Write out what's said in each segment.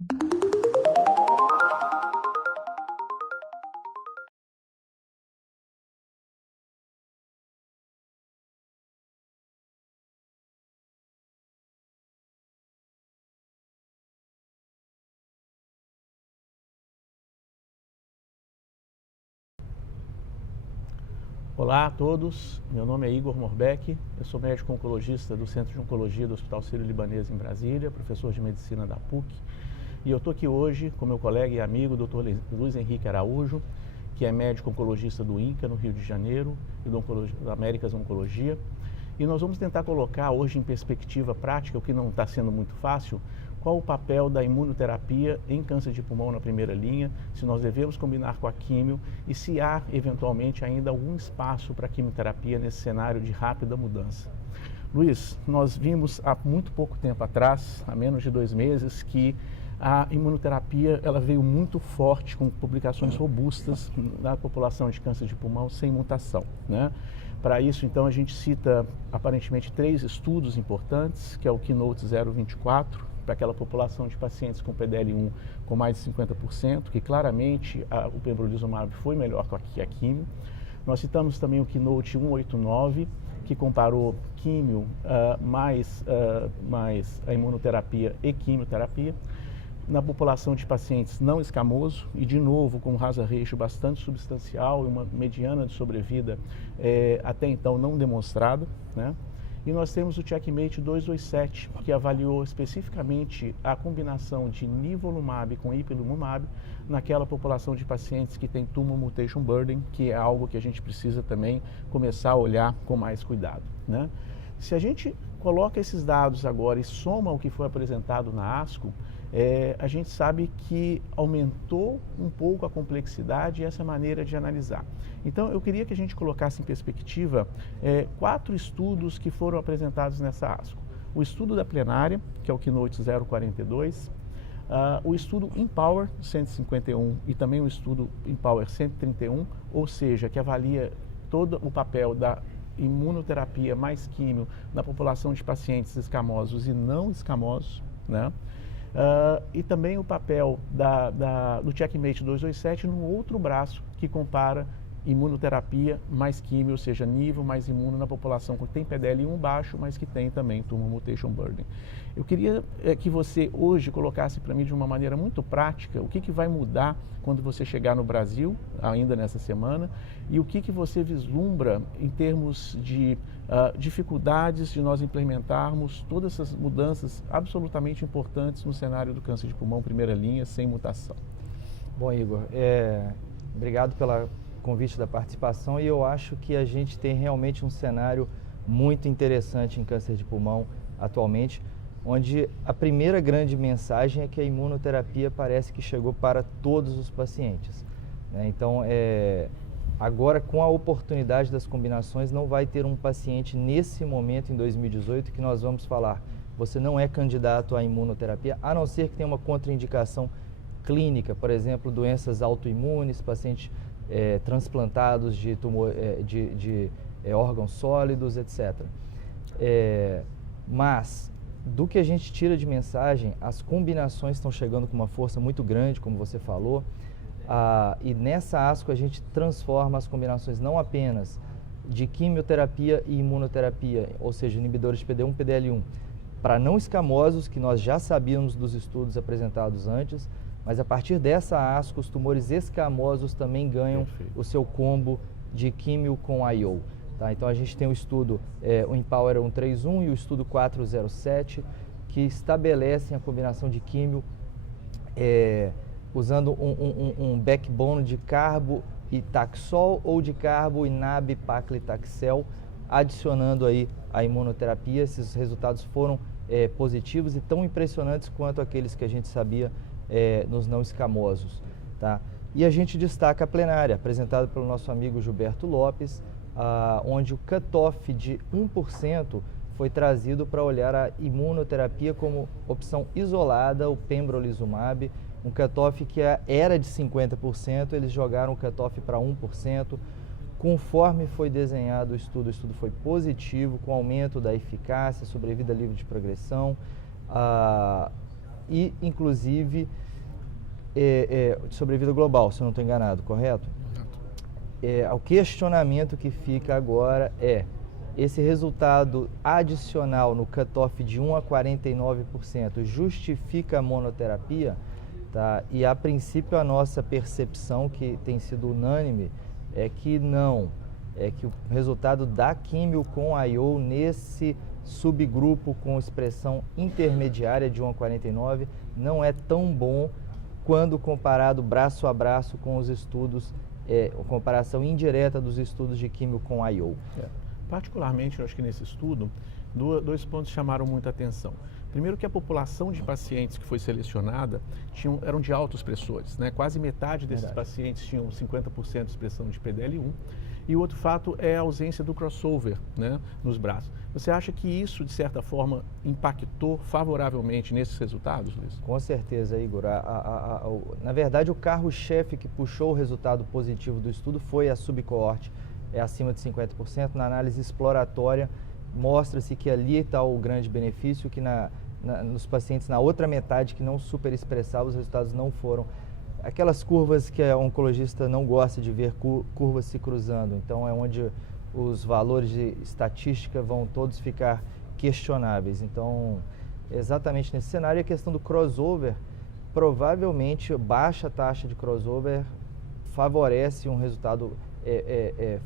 Olá a todos, meu nome é Igor Morbeck, eu sou médico oncologista do Centro de Oncologia do Hospital Sírio-Libanês em Brasília, professor de Medicina da PUC, e eu estou aqui hoje com meu colega e amigo Dr. Luiz Henrique Araújo, que é médico oncologista do INCA, no Rio de Janeiro, e do Américas Oncologia, e nós vamos tentar colocar hoje em perspectiva prática, o que não está sendo muito fácil, qual o papel da imunoterapia em câncer de pulmão na primeira linha, se nós devemos combinar com a químio e se há, eventualmente, ainda algum espaço para a quimioterapia nesse cenário de rápida mudança. Luiz, nós vimos há muito pouco tempo atrás, há menos de 2 meses, que a imunoterapia ela veio muito forte, com publicações robustas na população de câncer de pulmão sem mutação, né? Para isso, então, a gente cita aparentemente 3 estudos importantes, que é o Keynote 024, para aquela população de pacientes com PDL1 com mais de 50%, que claramente o pembrolizumab foi melhor que a químio. Nós citamos também o Keynote 189, que comparou químio mais a imunoterapia e quimioterapia na população de pacientes não escamoso e, de novo, com um hazard ratio bastante substancial e uma mediana de sobrevida até então não demonstrada, né? E nós temos o Checkmate 227, que avaliou especificamente a combinação de nivolumab com ipilimumab naquela população de pacientes que tem tumor mutation burden, que é algo que a gente precisa também começar a olhar com mais cuidado, né? Se a gente coloca esses dados agora e soma o que foi apresentado na ASCO, a gente sabe que aumentou um pouco a complexidade e essa maneira de analisar. Então, eu queria que a gente colocasse em perspectiva 4 estudos que foram apresentados nessa ASCO. O estudo da plenária, que é o Keynote 042, o estudo Empower 151 e também o estudo Empower 131, ou seja, que avalia todo o papel da imunoterapia mais químio na população de pacientes escamosos e não escamosos, né? E também o papel do Checkmate 227 no outro braço, que compara imunoterapia mais químio, ou seja, nível mais imuno na população que tem PDL1 baixo, mas que tem também tumor mutation burden. Eu queria que você hoje colocasse para mim de uma maneira muito prática o que vai mudar quando você chegar no Brasil, ainda nessa semana, e o que você vislumbra em termos de dificuldades de nós implementarmos todas essas mudanças absolutamente importantes no cenário do câncer de pulmão primeira linha, sem mutação. Bom, Igor, obrigado pelo convite da participação, e eu acho que a gente tem realmente um cenário muito interessante em câncer de pulmão atualmente, onde a primeira grande mensagem é que a imunoterapia parece que chegou para todos os pacientes, né? Então, agora, com a oportunidade das combinações, não vai ter um paciente nesse momento, em 2018, que nós vamos falar, você não é candidato à imunoterapia, a não ser que tenha uma contraindicação clínica, por exemplo, doenças autoimunes, pacientes transplantados de tumor, de órgãos sólidos, etc. Mas, do que a gente tira de mensagem, as combinações estão chegando com uma força muito grande, como você falou, e nessa ASCO a gente transforma as combinações não apenas de quimioterapia e imunoterapia, ou seja, inibidores de PD1 e PDL1, para não escamosos, que nós já sabíamos dos estudos apresentados antes, mas a partir dessa ASCO, os tumores escamosos também ganham o seu combo de químio com IO. Tá? Então a gente tem o estudo, o Empower 131 e o estudo 407, que estabelecem a combinação de químio usando um backbone de carbo e taxol ou de carbo e nab-paclitaxel, adicionando aí a imunoterapia. Esses resultados foram positivos e tão impressionantes quanto aqueles que a gente sabia nos não escamosos, tá? E a gente destaca a plenária, apresentada pelo nosso amigo Gilberto Lopes, onde o cutoff de 1% foi trazido para olhar a imunoterapia como opção isolada, o pembrolizumab, um cutoff que era de 50%, eles jogaram o cutoff para 1%. Conforme foi desenhado o estudo foi positivo, com aumento da eficácia, sobrevida livre de progressão, e, inclusive, de sobrevida global, se eu não estou enganado, correto? O questionamento que fica agora é: esse resultado adicional no cutoff de 1 a 49% justifica a monoterapia? Tá? E a princípio a nossa percepção, que tem sido unânime, é que não. É que o resultado da químio com IO nesse subgrupo com expressão intermediária de 1 a 49 não é tão bom quando comparado braço a braço com os estudos, comparação indireta dos estudos de químio com IO. Particularmente, eu acho que nesse estudo, dois pontos chamaram muita atenção. Primeiro, que a população de pacientes que foi selecionada eram de altos expressores, né? Quase metade desses pacientes tinham 50% de expressão de PDL1. E o outro fato é a ausência do crossover, né, nos braços. Você acha que isso, de certa forma, impactou favoravelmente nesses resultados, Luiz? Com certeza, Igor. Na verdade, o carro-chefe que puxou o resultado positivo do estudo foi a subcoorte, acima de 50%. Na análise exploratória, mostra-se que ali está o grande benefício, que nos pacientes na outra metade que não superexpressavam, os resultados não foram. Aquelas curvas que a oncologista não gosta de ver, curvas se cruzando. Então, é onde os valores de estatística vão todos ficar questionáveis. Então, exatamente nesse cenário, a questão do crossover, provavelmente baixa taxa de crossover favorece um resultado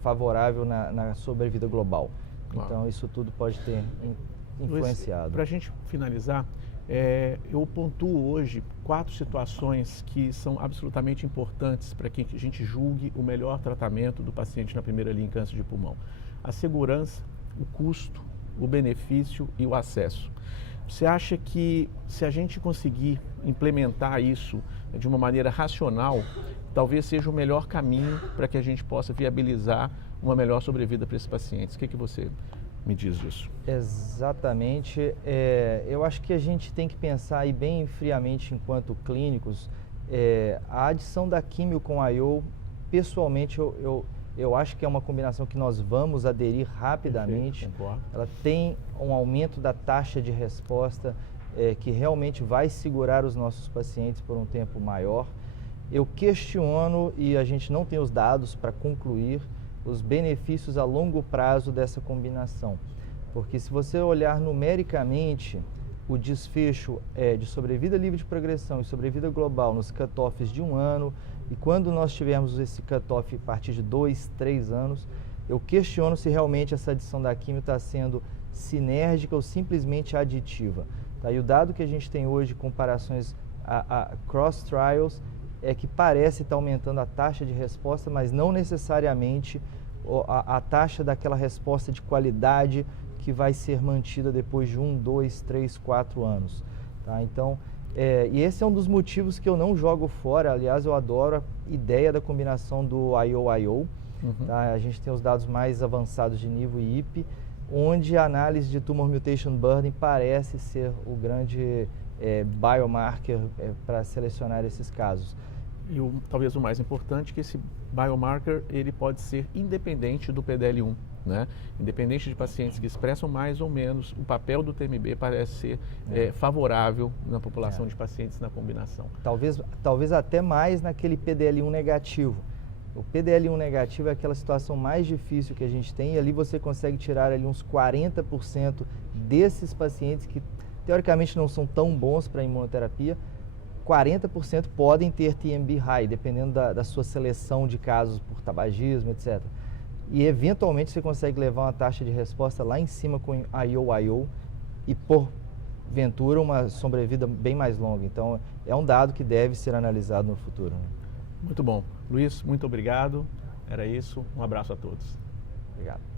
favorável na sobrevida global. Claro. Então, isso tudo pode ter influenciado. Para a gente finalizar, eu pontuo hoje 4 situações que são absolutamente importantes para que a gente julgue o melhor tratamento do paciente na primeira linha em câncer de pulmão: a segurança, o custo, o benefício e o acesso. Você acha que, se a gente conseguir implementar isso de uma maneira racional, talvez seja o melhor caminho para que a gente possa viabilizar uma melhor sobrevida para esses pacientes? O que você me diz disso? Exatamente. Eu acho que a gente tem que pensar aí bem friamente enquanto clínicos. A adição da químio com IO, pessoalmente, eu acho que é uma combinação que nós vamos aderir rapidamente. Perfeito, ela tem um aumento da taxa de resposta que realmente vai segurar os nossos pacientes por um tempo maior. Eu questiono, e a gente não tem os dados para concluir, os benefícios a longo prazo dessa combinação. Porque se você olhar numericamente, o desfecho de sobrevida livre de progressão e sobrevida global nos cutoffs de 1 ano, e quando nós tivermos esse cutoff a partir de 2, 3 anos, eu questiono se realmente essa adição da quimio está sendo sinérgica ou simplesmente aditiva. Tá? E o dado que a gente tem hoje, comparações a cross-trials, é que parece estar aumentando a taxa de resposta, mas não necessariamente a taxa daquela resposta de qualidade que vai ser mantida depois de 1, 2, 3, 4 anos. Tá? Então, e esse é um dos motivos que eu não jogo fora. Aliás, eu adoro a ideia da combinação do IO-IO. Tá? A gente tem os dados mais avançados de NIVO e IP, onde a análise de Tumor Mutation Burden parece ser o grande biomarker para selecionar esses casos. E talvez o mais importante, que esse biomarker ele pode ser independente do PDL1, né? Independente de pacientes que expressam mais ou menos, o papel do TMB parece ser favorável na população de pacientes na combinação. Talvez até mais naquele PDL1 negativo. O PDL1 negativo é aquela situação mais difícil que a gente tem, e ali você consegue tirar ali uns 40% desses pacientes que teoricamente não são tão bons para a imunoterapia. 40% podem ter TMB high, dependendo da sua seleção de casos por tabagismo, etc. E eventualmente você consegue levar uma taxa de resposta lá em cima com IO-IO e, porventura, uma sobrevida bem mais longa. Então, é um dado que deve ser analisado no futuro. Né? Muito bom. Luiz, muito obrigado. Era isso. Um abraço a todos. Obrigado.